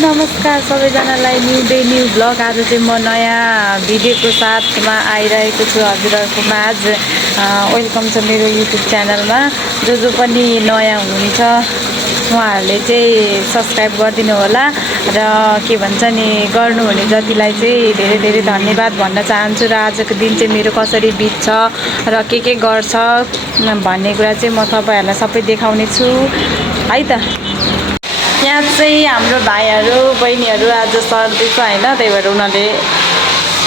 नमस्कार सबैजनालाई new day new blog. आज चाहिँ म नयाँ भिडियोको साथमा आइरहेको छु हजुरहरूको माझ। वेलकम छ मेरो युट्युब च्यानलमा। जो पनि नयाँ हुनुहुन्छ उहाँहरूले चाहिँ सब्सक्राइब गरिदिनु होला र के भन्छ नि गर्नुहुने जतिलाई चाहिँ धेरै धेरै धन्यवाद भन्न चाहन्छु। र आजको दिन चाहिँ मेरो कसरी बित्छ र के गर्छ भन्ने कुरा चाहिँ म तपाईँहरूलाई सबै देखाउने छु है त। यहाँ चाहिँ हाम्रो भाइहरू बहिनीहरू आज सर्दैछ होइन, त्यही भएर उनीहरूले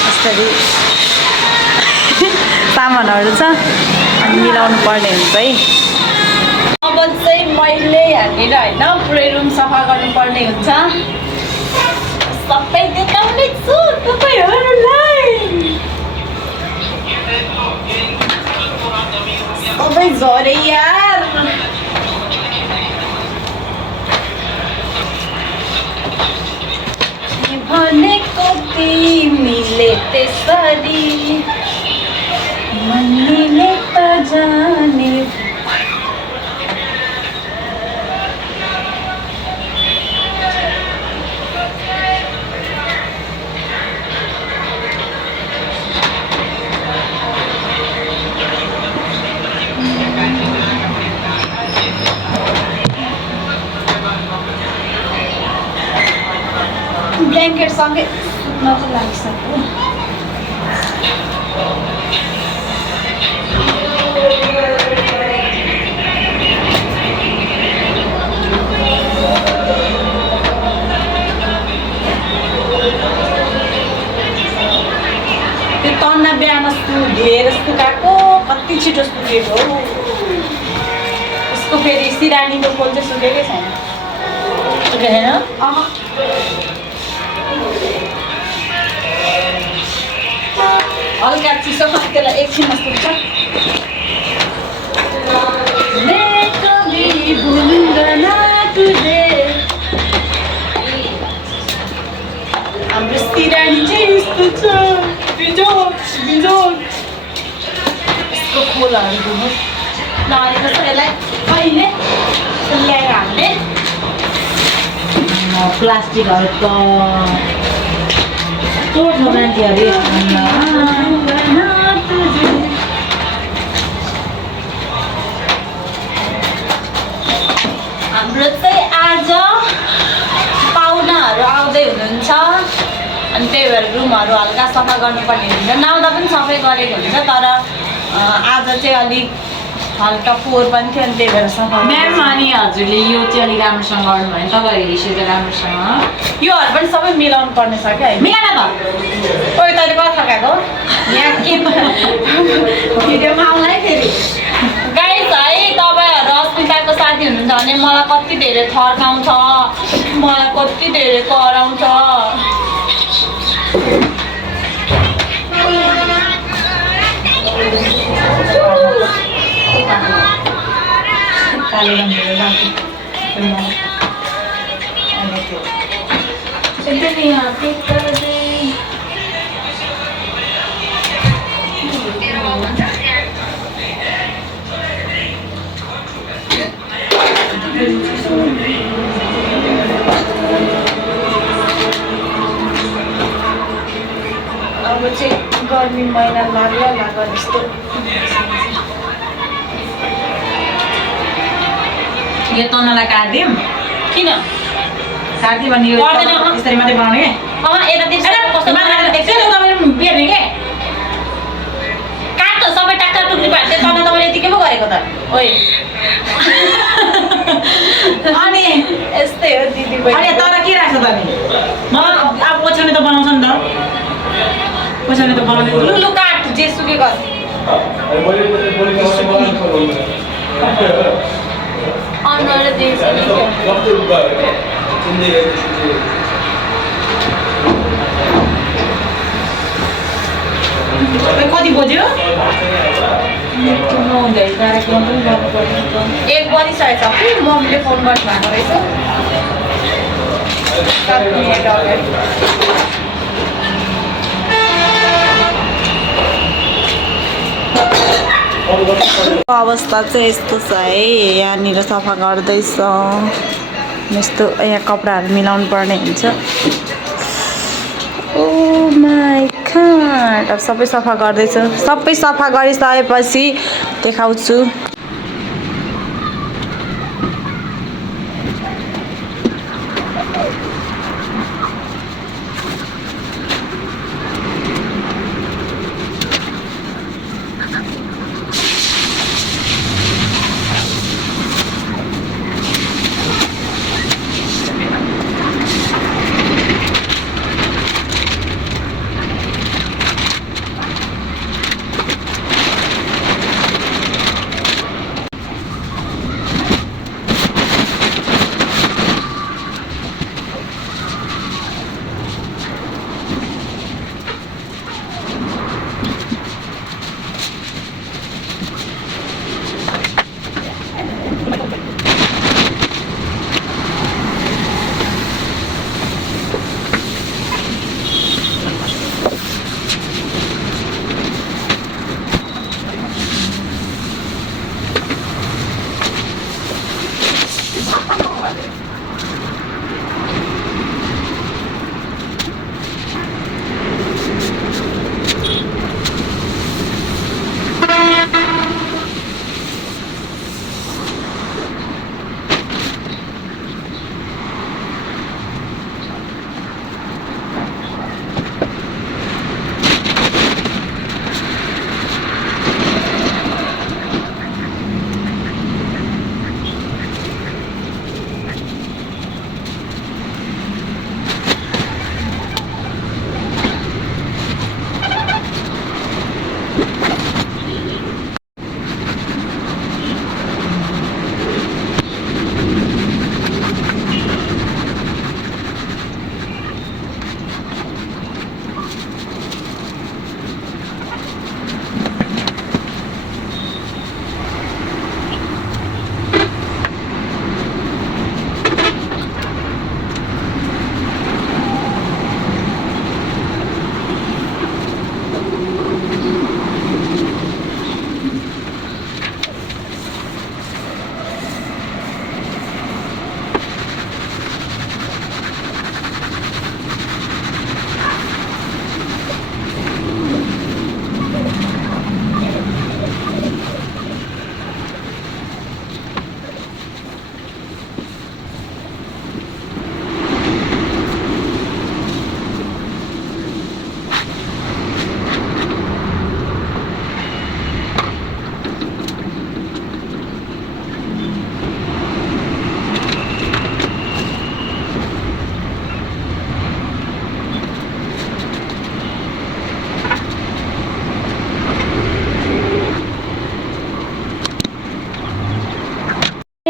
यसरी सामानहरू छ अनि मिलाउनु पर्ने हुन्छ है। अब चाहिँ मैले यहाँनिर होइन पुरै रुम सफा गर्नुपर्ने हुन्छ। सबै देखाउने छु तपाईँहरूलाई। सबै झरे यार। भनेको तिमीले त्यसरी मन्दिरले त जाने। ब्ल्याङ्केट सँगै सुत्न त लागिसक्यो। त्यो तन्ना बिहान धोएर सुकाएको कति छिटो सुकेको हो। उसको फेरि सिरानीको खोल चाहिँ सुकेकै छैन। सुकेन हल्का चिसो त्यसलाई एकछिनमा सुक्छ। हाम्रो सिरानी चाहिँ यस्तो छ, बिजोड यसको खोलहरू धुनु नआएको छ। यसलाई कहिले ल्याएर हाल्ने प्लास्टिकहरू त तोड्छ मान्छेहरू। हाम्रो चाहिँ आज पाहुनाहरू आउँदै हुनुहुन्छ अनि त्यही भएर रुमहरू हल्का सफा गर्नुपर्ने हुन्छ। नआउँदा पनि सफै गरेको हुन्छ, तर आज चाहिँ अलिक हल्का फोहोर पनि थियो अनि त्यही भएर सफा। म्याम अनि हजुरले यो चाहिँ अलिक राम्रोसँग गर्नुभयो भने तपाईँहरू हेर्छु राम्रोसँग योहरू पनि सबै मिलाउनु पर्ने छ क्या। मिलान त ओइ तैँले कता थकाएको यहाँ के भिडियोमा आउला फेरि गाइस है। तपाईँहरू अस्मिताको साथी हुनुहुन्छ भने मलाई कति धेरै थर्काउँछ, मलाई कति धेरै कराउँछ। अब चाहिँ गर्मी महिना लाग्यो जस्तो। यो तन्नलाई काटिदिउँ किन काट्यो भने यो यसरी मात्रै बनाउने बिहार्ने के काट त सबै टाक्टा टुक्री पार्छ। तन्ना तपाईँले यतिकै पो गरेको त ओइ। अनि यस्तै हो दिदी अनि तर के राख्छ त नि म अब ओछ्याउने त बनाउँछ नि त, ओछ्याउने त बनाउने लुलु काट जे सुके गर। कति बज्यो? 1 बजिसकेको छ कि मम्मीले फोन गर्नु भएको रहेछ। अवस्था चाहिँ यस्तो छ है। यहाँनिर सफा गर्दैछ यस्तो यहाँ कपडाहरू मिलाउनु पर्ने हुन्छ ओ माई गॉड अब सबै सफा गर्दैछु सबै सफा गरिसकेपछि देखाउँछु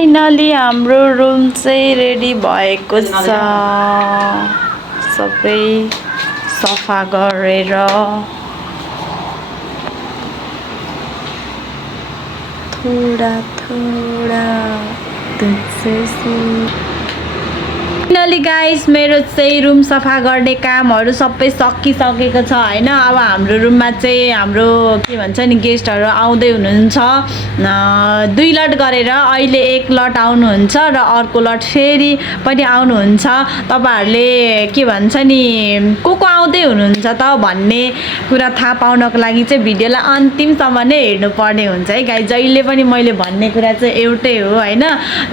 फाइनली हाम्रो रुम चाहिँ रेडी भएको छ सबै सफा गरेर थोडा थोडा फाइनली गाइस मेरो चाहिँ रुम सफा गर्ने कामहरू सबै सकिसकेको छ हैन अब हाम्रो रुममा चाहिँ हाम्रो के भन्छ नि गेस्टहरू आउँदै हुनुहुन्छ 2 लट गरेर अहिले 1 लट आउनुहुन्छ र अर्को लट फेरि पनि आउनुहुन्छ तपाईहरुले के भन्छ नि को आउँदै हुनुहुन्छ त भन्ने कुरा थाहा पाउनको लागि चाहिँ भिडियोलाई अन्तिमसम्म नै हेर्नु पर्ने हुन्छ है गाइस जहिले पनि मैले भन्ने कुरा चाहिँ एउटै हो हैन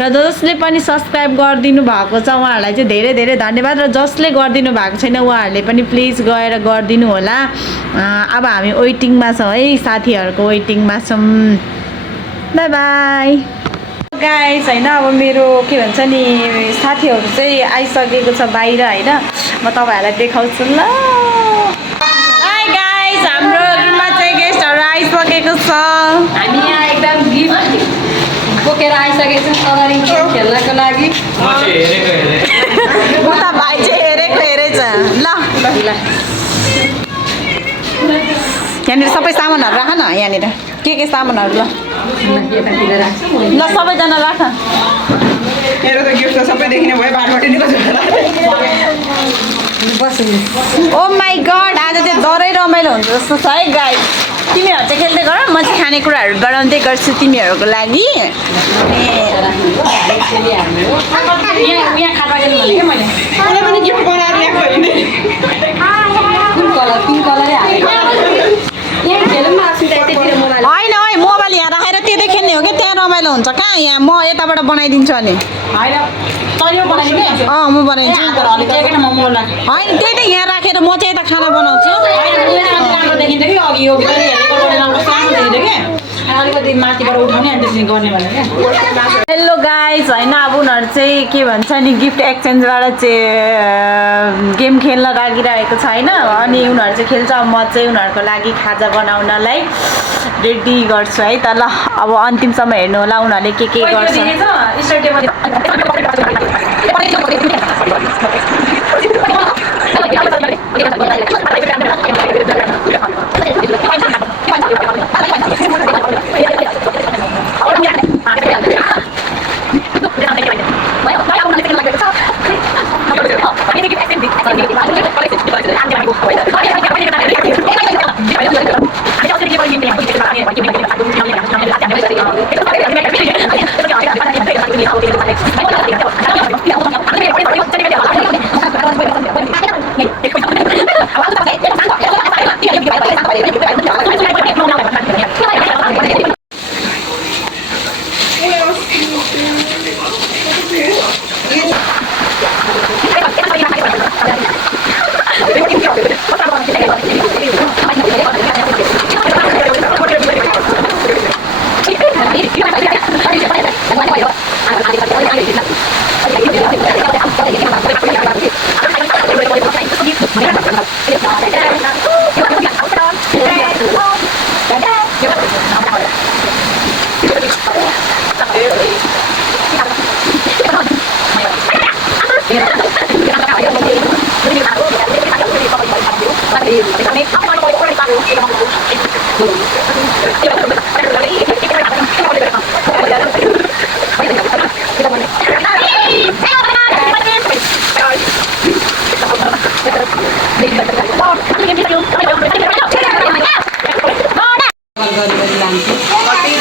र जसले पनि सब्स्क्राइब गरिदिनु भएको छ उहाँहरुलाई चाहिँ धेरै धेरै धन्यवाद र जसले गरिदिनु भएको छैन उहाँहरुले पनि प्लिज गएर गरिदिनु होला अब हामी वेटिङमा छौं है साथीहरुको वेटिङमा छौं बाइ बाइ गाइस हैन अब मेरो के भन्छ नि साथीहरु चाहिँ आइसकेको छ बाहिर हैन म तपाईहरुलाई देखाउँछु ल हाय गाइस हाम्रो रुममा चाहिँ गेस्टहरु आइसकेको छ हामी यहाँ एकदम गिफ्ट बोकेर आइसकेको छौँ अगाडि गेम खेल्नको लागि म त भाइ चाहिँ हेरेको हेरेछ ल यहाँनिर सबै सामानहरु राख न यहाँनिर के सामानहरु ल यतातिर राख्छ ल सबैजना राख मेरो त गिफ्ट त सबै देखिने भयो बाटोबाट निको बस्नु ओ माई गॉड आज चाहिँ दरै रमाइलो हुन्छ जस्तो छ है गाइस तिमीहरू चाहिँ खेल्दै गर म चाहिँ खानेकुराहरू बनाउँदै गर्छु तिमीहरूको लागि यहाँ खाटा खेल्नु भने क्या मैले मलाई पनि गिफ्ट बनाएर ल्याएको होइन कुन कलर पिङ्क कलरै हालेको यहाँ खेलौँ न अस्ति त्यतिर मोबाइल होइन है मोबाइल यहाँ राखेर त्यतै खेल्ने हो कि त्यहाँ रमाइलो हुन्छ कहाँ यहाँ म यताबाट बनाइदिन्छु अनि होइन तैँले बनाइदिने म बनाइदिन्छु अलिक एकैन म मोबाइल होइन त्यही त यहाँ राखेर म चाहिँ यता खाना बनाउँछु राम्रो देखिन्छ कि अघि यो भित्र हेरेको राम्रो सानो देखिन्छ कि अनि अलिकति माथिबाट उठाउने अनि त्यसरी गर्ने भनेर क्या हेलो गाइज होइन अब उनीहरू चाहिँ के भन्छ नि गिफ्ट एक्सचेन्जबाट चाहिँ गेम खेल्न लागिरहेको छ होइन अनि उनीहरू चाहिँ खेल्छ म चाहिँ उनीहरूको लागि खाजा बनाउनलाई रेडी गर्छु है त ल अब अन्तिमसम्म हेर्नु होला उनीहरूले के गर्छ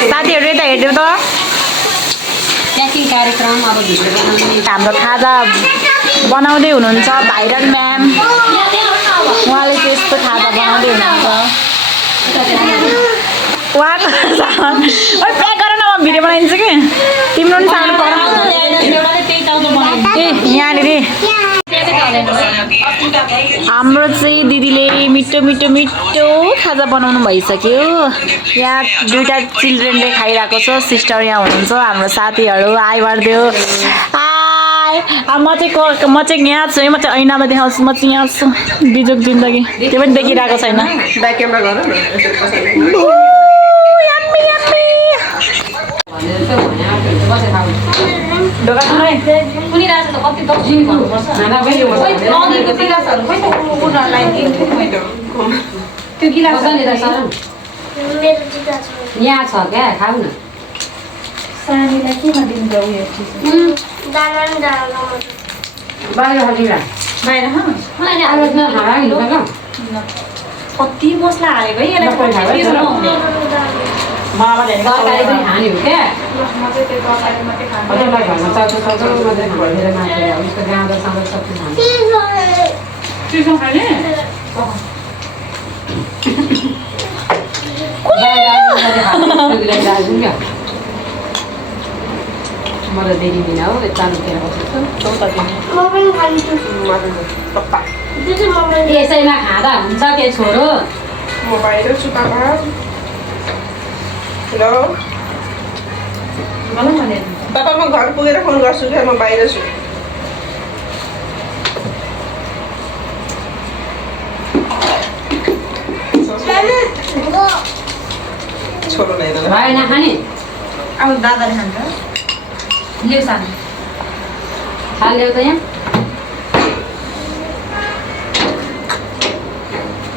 साथीहरू यता हेरिदेऊ त प्याकिङ कार्यक्रम अब भिडियो बनाउने हाम्रो खाजा बनाउँदै हुनुहुन्छ भाइरल म्याम उहाँले चाहिँ यस्तो खाजा बनाउँदै हुनुहुन्छ उहाँको प्याक गर न म भिडियो बनाइदिन्छु कि तिम्रो पनि सानो ए यहाँनिर हाम्रो चाहिँ दिदीले मिठो मिठो मिठो खाजा बनाउनु भइसक्यो यहाँ दुईवटा चिल्ड्रेनले खाइरहेको छ सिस्टर यहाँ हुनुहुन्छ हाम्रो साथीहरू आइबारिदियो म चाहिँ यहाँ छु है म चाहिँ ऐनामा देखाउँछु म चाहिँ यहाँ छु बिजुक जिन्दगी त्यो पनि देखिरहेको छैन ब्याक क्यामेरा गर यहाँ छ क्या खाऊ न सानीलाई केमा दिन्छ उयो बाहिर कति मसला हालेको है यसलाई तरकारी पनि खाने हो क्या मलाई देखिँदिन हो यता लुकेर बसेको यसैमा खाँदा हुन्छ के छोरो म बाहिर छु पापा हेलो पापा म घर पुगेर फोन गर्छु क्या म बाहिर छु छोरो ल्याएर भाइ नखाने अब दादाले खान्छ लियो सानो थाल ल्याउ त यहाँ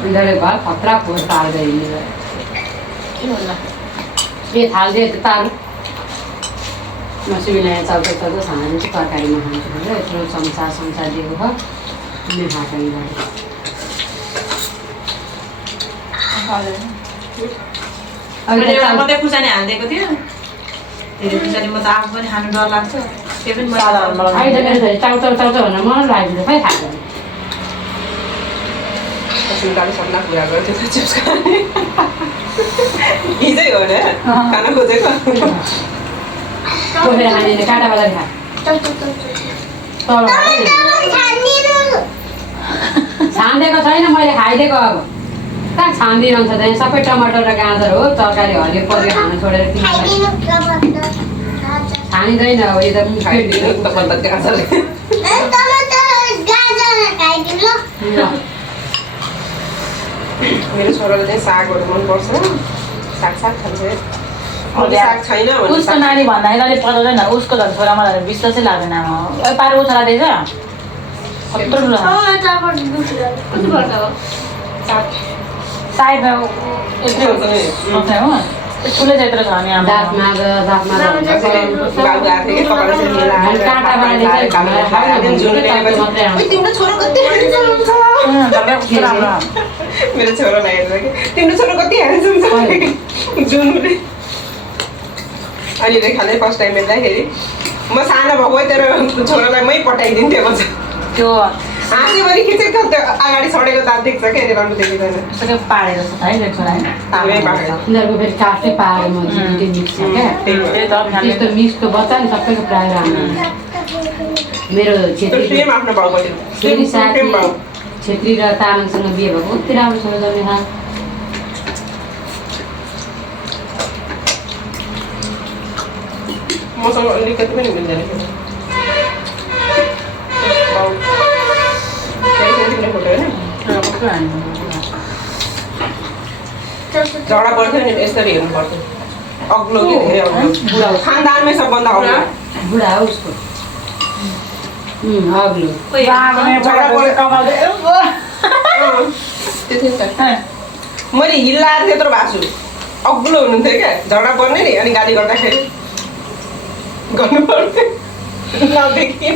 उनीहरूले घर खतरा खोर तार्दै हिँडेर ए थाल दे त तारु म सिमीलाई चल्दै चल्दै खाना चाहिँ तरकारीमा खान्छु भनेर यत्रो चम्चा दिएको भयो उसले खाएको मैले एउटा मात्रै खुर्सानी हालिदिएको थियो धेरै खुर्सानी म त आफू पनि खानु डर लाग्छ त्यो पनि अहिले त मेरो छोरी चाउचाउ चाउचाउ भनेर मलाई लाग्यो खै खाएको सुनकाले सपना पुरा गर्थ्यो त चिप्स खाने हिजै हो र खाना खोजेको कोसेर खाने काँटा बजार खा छानिदिएको छैन मैले खाइदिएको अब कहाँ छानिदिइरहन्छ त्यहाँ सबै टमाटर र गाजर हो तरकारी हरियो परियो खान छोडेर छानिँदैन अब यो त खाइदिनु त गाजरले मेरो छोराले चाहिँ सागहरू मनपर्छ साग खान्छ साग छैन उसको नानी भन्दाखेरि अलिक पचाउँदैन उसको झन् छोरा मलाई विश्वासै लाग्दैन पारो छोरा दिएछ कत्रो ठुलो सायद यत्रो हो ठुलै चाहिँ यत्रो छ नि अब दाँत माग बाबु आएको थियो कि कपालमा तिम्रो छोरो कति ह्यान्डसम छ मेरो छोरालाई हेरेर कि तिम्रो छोरो कति ह्यान्डसम छ जुनले अहिले खाने फर्स्ट टाइम हेर्दाखेरि म सानो भएको तेरो छोरालाई मै पठाइदिन्थेँ भन्छ त्यो हाँस्यो भने खिचेको त्यो अगाडि सडेको दाँत देख्छ क्या अरे राम्रो देखिँदैन सबै पाडेर जस्तो छ है छोरा तामै पाडेर उनीहरूको फेरि काठै पाएर म मिक्स छ क्या त्यस्तो मिक्सको बच्चा नि सबैको प्रायः राम्रो मेरो सेम आफ्नो भाउपट्टि छोरी साथी सेम भाउ छेत्री र तामाङसँग बिहे भएको कति राम्रोसँग जन्मे खा मसँग अलिकति पनि मिल्दैन झगडा पर्थ्यो नि यसरी हेर्नु पर्थ्यो अग्लो कि धेरै अग्लो खानदानमै सबभन्दा अग्लो बुढा हो उसको अग्लो मैले हिल्लाएर त्यत्रो भएको छु अग्लो हुनुहुन्थ्यो क्या झगडा पर्ने नि अनि गाली गर्दाखेरि गर्नु पर्थ्यो नदेखि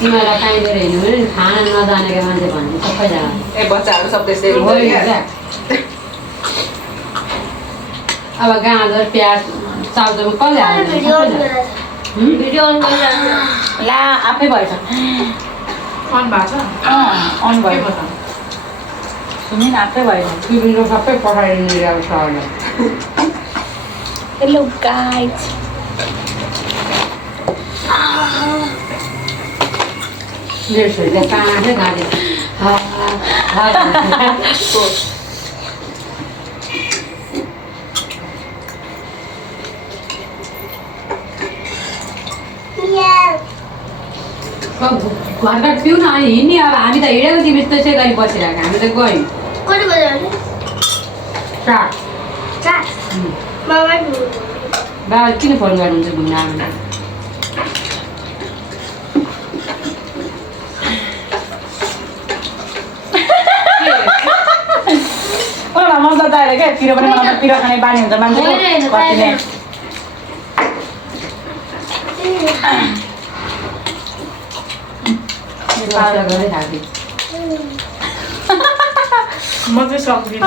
तिमीलाई काहीँनिर हेर्नु भने खाना नजानेको मान्छे भन्ने सबैजना ए बच्चाहरू सब त्यस्तै हो नि क्या अब गाजर प्याज चाउचाउमा कसले हाल्छ ला आफै भएछ अन भएको छ अन भयो सुनि आफै भएछ टिफिनको सबै पठाइदिने अब सरलाई हेलो गाइज मेरो छोरीले काँडै गाडे घरबाट पिउ न अनि हिँड्ने अब हामी त हिँडेको तिमी त्यसै गरी बसिरहेको हामी त गयौँ बाबा किन फोन गर्नुहुन्छ घुम्न आउनु मजा त आएर क्या पिरो पनि मलाई पिरो खाने बानी हुन्छ मान्छेको कतिले गर्दै थाल्थेँ म चाहिँ सक्दिनँ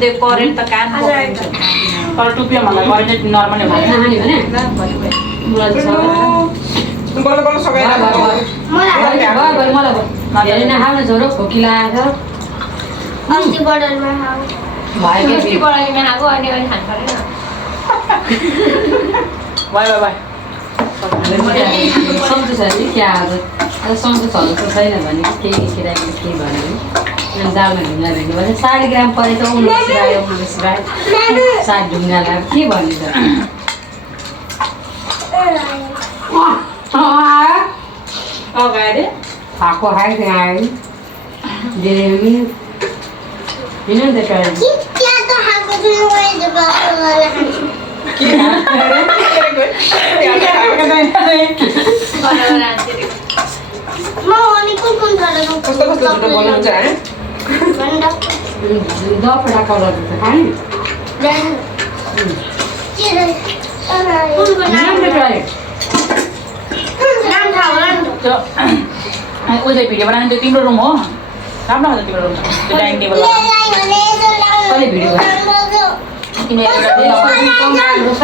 त्यो करेन्ट त कान तर टुप्यो मलाई करेन्ट नर्मल हो खाने भने बल्ल बल्ल सघाएर मलाई धेरै नखानु छोरो खोकी लागेको भयो भयो सन्चो छ नि क्या आज सन्चो छ जस्तो छैन भने केही केटाकेटी केही भन्यो अनि दालमा ढुङ्गा भेट्नु भने 60 ग्राम परेछ 19 साग ढुङ्गा लाग्यो के भन्नु त अगाडि खाएको खाइदिएँ आयो धेरै हिँड्नु नि त कस्तो कस्तो झुटो बोल्नुहुन्छ है दफडा कलर त खाने उसले भिडियो बनाउने त्यो तिम्रो रुम हो राम्रो हुन्छ तिम्रो रुम त्यो डाइनिङ टेबल कहिले भिडियो तिमी एउटा राम्रो छ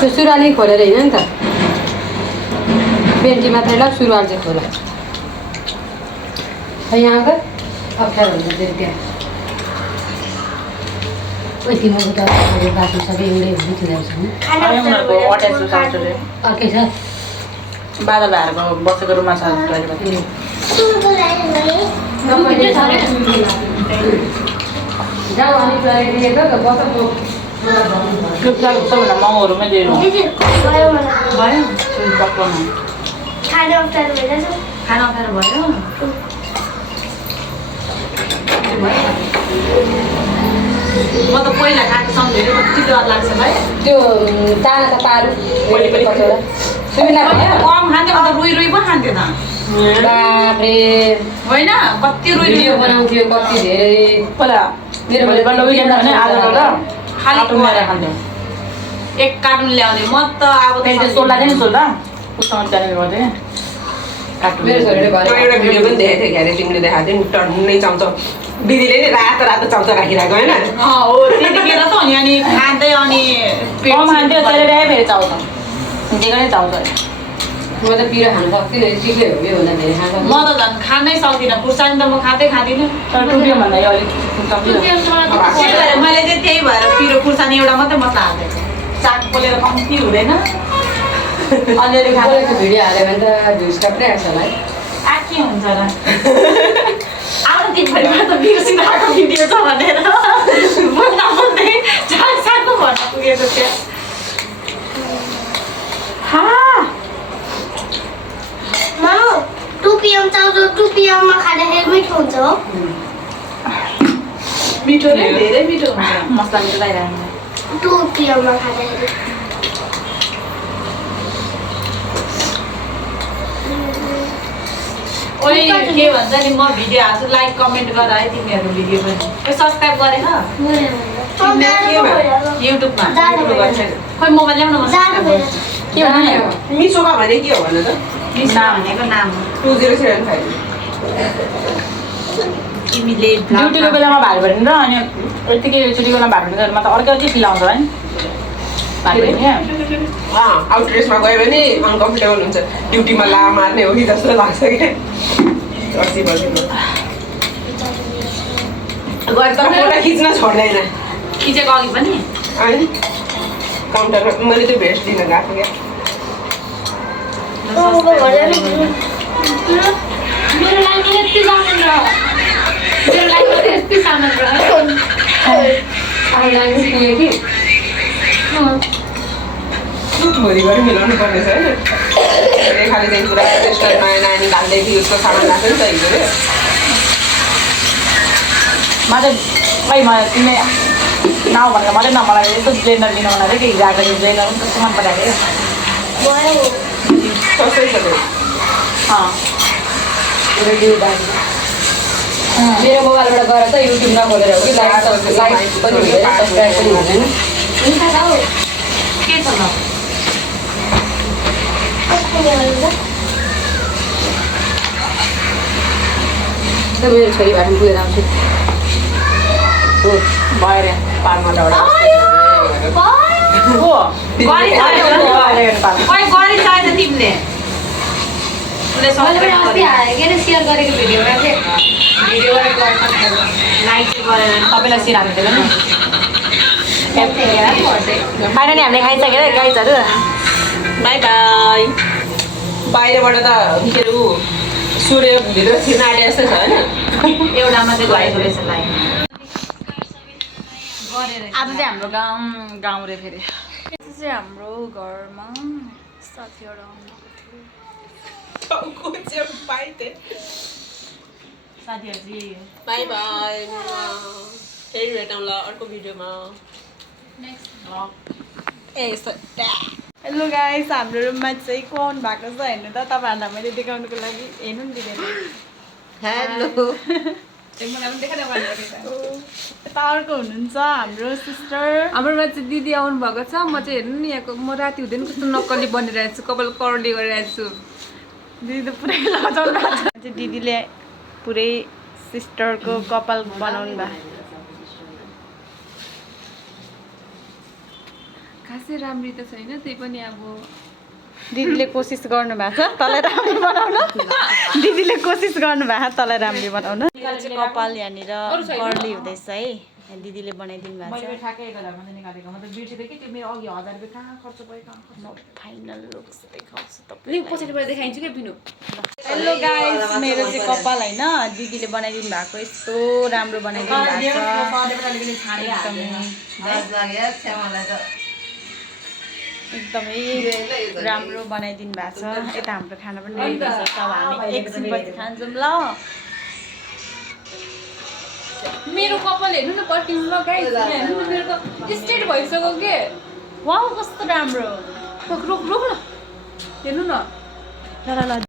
त्यो सुरुवाल खोलेर होइन नि त बेन्ची मात्रै ल सुरुवाल चाहिँ खोला यहाँ गएर अप्ठ्यारो हुन्छ त्यो त्यहाँ तिमीहरूको त बाथरुम सबै एउटै हुने तिनीहरू उनीहरूको अट्याच अर्कै छ बादल भाइहरूको बसेको रुममा छ जाऊ अनि लिएको बसेको सबभन्दा महँगो रुममै दिएर खाना अप्ठ्यारो भइरहेछ खाना अप्ठ्यारो भयो म त पहिला खाएको सम्झेर कति डर लाग्छ भाइ त्यो ताना त पारु कतिवटा सुविधा भयो कम खान्थ्यो अन्त रुई रुई पो खान्थ्यो त बाफ्रे होइन कति रुई रुई भिडियो बनाउँथ्यो कति धेरै पहिला मेरो भोलिपल्ट विकेन्ड भने आजकल त खाली ल्याएर खान्थ्यो एक कार्टुन ल्याउने म त अब त्यो सोल्डा थियो नि सोल्डा उसँग च्यालेन्ज गर्थेँ कार्टुन मेरो छोरीले म एउटा भिडियो पनि देखेको थिएँ क्यारे तिमीले देखाएको थियौ नि टन्नै चाउँछ दिदीले नि रातो रातो चाउँछ राखिरहेको होइन हो त्यतिखेर त अनि अनि खाँदै अनि कम खान्थ्यो त्यसले फेरि चाउँछ जे पनि चाउँछ म त पिरो खानु सक्दिनँ यतिकै हो योभन्दा धेरै खान्छ म त झन् खानै सक्दिनँ खुर्सानी त म खाँदै खाँदिनँ तर टुप्यो भन्दा यो अलिक मैले चाहिँ त्यही भएर पिरो खुर्सानी एउटा मात्रै मसला हाल्दैछु चाक पोलेर कम्ती हुँदैन अलिअलि बोलेको भिडियो हाल्यो भने त भ्युज टक्कै आएको छ होला है के हुन्छ र अब तिमीहरूमा त बिर्सिन आएको भिडियो छ भनेर बोल्दा बोल्दै चाक साको भन्न पुगेको थियो टुपियम चाउचाउ टुपियममा खाँदाखेरि मिठो हुन्छ हो मिठो नै धेरै मिठो हुन्छ मसला मिठो लगाइरहेको टुपियममा खाँदाखेरि ओइ के भन्छ नि म भिडियो हाल्छु लाइक कमेन्ट गर है तिमीहरू भिडियो पनि सब्सक्राइब गरेर युट्युबमा खोइ मोबाइल ल्याउन मन के भन्ने मिसोमा भने के हो भन त नाम भनेको नाम हो 2075 तिमीले ड्युटीको बेलामा भार भरिन्छ अनि यतिकै छुट्टीको बेलामा भार भरिन्छ म त अर्कै अर्कै फिल आउँछ है भार भरिने आउट ड्रेसमा गयो भने अनकम्फर्टेबल हुन्छ ड्युटीमा ला मार्ने हो कि जस्तो लाग्छ क्या अस्ति बजेको गएर तर फोटो खिच्न छोड्दैन खिचेको अघि पनि अनि काउन्टरमा मैले त्यो भेस्ट दिन गएको क्या मेरो लागि यति सामान र मेरो लागि यति सामान र सुटभरि गरी मिलाउनु पर्ने छ होइन रेखाले चाहिँ पुरा टेस्टरमा नानी हाल्दैथ्यो उसको सामान राख्छ नि त हिजो रे म चाहिँ खै म तिमी नाउ भनेर मात्रै न मलाई यस्तो ब्लेन्डर लिनु मन थियो कि हिजो आएको ब्लेन्डर पनि कस्तो मन पराएको थियो सस्तै छ त्यो मेरो मोबाइलबाट गएर त युट्युब नखोलेर हो कि लाइक पनि हुँदैन सब्सक्राइब पनि हुँदैन के छ त मेरो छोरी भएर पुगेर आउँछु भएर पारमा हो गरिसकेछ तिमीले मैले अस्ति के अरे सेयर गरेको भिडियोमा चाहिँ लाइक गरेर तपाईँलाई सिर हाल्नु थिएन खाना नि हामीले खाइसक्यो गाइजहरू बाई बाई बाहिरबाट त के अरे ऊ सूर्यभित्र छिर्न आँटे जस्तै छ होइन एउटा मात्रै गएको रहेछ लाइक आज चाहिँ हाम्रो गाउँ रे फेरि चाहिँ हाम्रो घरमा साथीहरू आउनुभएको थियो साथीहरू चाहिँ यही हो बाई बाई फेरि भेटौँला अर्को भिडियोमा हेलो गाइस हाम्रो रुममा चाहिँ को आउनु भएको छ हेर्नु त तपाईँहरूलाई मैले देखाउनुको लागि हेर्नु नि दिँदैन हेलो मलाई पनि देखाइ भनेर पावरको हुनुहुन्छ हाम्रो सिस्टर। हाम्रोमा चाहिँ दिदी आउनु भएको छ। म चाहिँ हेर्नु नि यहाँको म राति हुँदैन कस्तो नक्कली बनिरहेको छु, कपाल कर्ली गरिरहेको छु। दिदी त पुरै लजाउनु भएको छ। दिदीले पुरै सिस्टरको कपाल बनाउनु भयो। खासै राम्री त छैन, त्यही पनि अब दिदीले कोसिस गर्नु भएको छ तँलाई राम्रो बनाउन। दिदीले कोसिस गर्नु भएको छ तँलाई राम्रो बनाउन। कपाल यहाँनिर कर्ली हुँदैछ है, दिदीले बनाइदिनु भएको छ। ठ्याक्कै 1000 मा निकालेको म त बिर्सिदै कि त्यो मेरो अघि 1000 रुपैयाँ कहाँ खर्च भयो कहाँ म फाइनल लुक्स देखाउँछु लिंक तपाईँ। पछाडिबाट देखाइदिन्छु के बिनु। हेलो गाइस, मेरो चाहिँ कपाल होइन दिदीले बनाइदिनु भएको यस्तो राम्रो बनाइदिनु भएको छ। एकदमै राम्रो बनाइदिनु भएको छ। यता हाम्रो खाना पनि रेडी छ, तब हामी एकछिनपछि खान्छौँ ल। मेरो कपाल हेर्नु न पर्किनु ल गाइस, हेर्नु न मेरो त स्ट्रेट भइसक्यो के। वाउ कस्तो राम्रो। रोक रोक रोक न हेर्नु न। ल ल ल